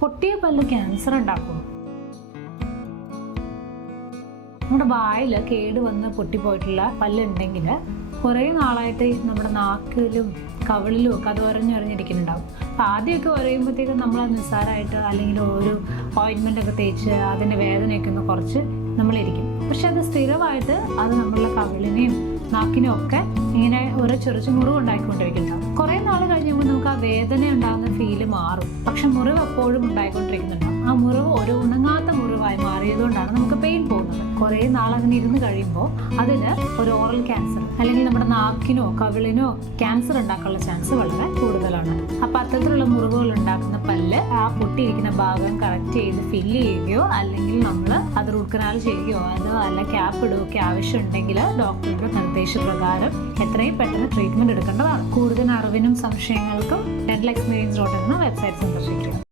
പൊട്ടിയ പല്ല് ക്യാൻസർ ഉണ്ടാക്കും. നമ്മുടെ വായിൽ കേടുവന്ന് പൊട്ടിപ്പോയിട്ടുള്ള പല്ലുണ്ടെങ്കിൽ കുറേ നാളായിട്ട് നമ്മുടെ നാക്കിലും കവിളിലും ഒക്കെ അത് ഉരഞ്ഞുരഞ്ഞിരിക്കുന്നുണ്ടാവും. അപ്പം ആദ്യമൊക്കെ ഉരയുമ്പോഴത്തേക്കും നമ്മൾ നിസ്സാരമായിട്ട് അല്ലെങ്കിൽ ഒരു ഓയിൻമെൻ്റ് ഒക്കെ തേച്ച് അതിൻ്റെ വേദനയൊക്കെ ഒന്ന് കുറച്ച് നമ്മളിരിക്കും. പക്ഷെ അത് സ്ഥിരമായിട്ട് അത് നമ്മളുടെ കവിളിനെയും നാക്കിനും ഒക്കെ ഇങ്ങനെ ഒരു ചെറിയ മുറിവ് ഉണ്ടായിക്കൊണ്ടിരിക്കുന്നുണ്ടാവും. കുറേ നാൾ കഴിഞ്ഞപ്പോൾ നമുക്ക് ആ വേദന ഉണ്ടാകുന്ന ഫീല് മാറും. പക്ഷെ മുറിവ് എപ്പോഴും ഉണ്ടായിക്കൊണ്ടിരിക്കുന്നുണ്ടാവും. ആ മുറിവ് ഒരു ഉണങ്ങാത്ത മുറിവായി മാറിയതുകൊണ്ടാണ് നമുക്ക് പെയിൻ പോകുന്നത്. കുറേ നാൾ അങ്ങനെ ഇരുന്ന് കഴിയുമ്പോൾ അതിന് ഒരു ഓറൽ ക്യാൻസർ അല്ലെങ്കിൽ നമ്മുടെ നാക്കിനോ കവിളിനോ ക്യാൻസർ ഉണ്ടാക്കാനുള്ള ചാൻസ് വളരെ കൂടുതലാണ്. അപ്പം അത്തരത്തിലുള്ള മുറിവുകൾ ഉണ്ടാക്കുന്ന പല്ല് ആ പൊട്ടിയിരിക്കുന്ന ഭാഗം കറക്റ്റ് ചെയ്ത് ഫില്ല് ചെയ്യുകയോ അല്ലെങ്കിൽ നമ്മൾ അത് റൂട്ട് കനാൽ ചെയ്യുകയോ അതോ അല്ല ക്യാപ്പ് ഇടുകയൊക്കെ ആവശ്യമുണ്ടെങ്കിൽ ഡോക്ടറുടെ നിർദ്ദേശപ്രകാരം എത്രയും പെട്ടെന്ന് ട്രീറ്റ്മെന്റ് എടുക്കേണ്ടതാണ്. കൂടുതൽ അറിവിനും സംശയങ്ങൾക്കും dental experience.in എന്ന വെബ്സൈറ്റ് സന്ദർശിക്കുക.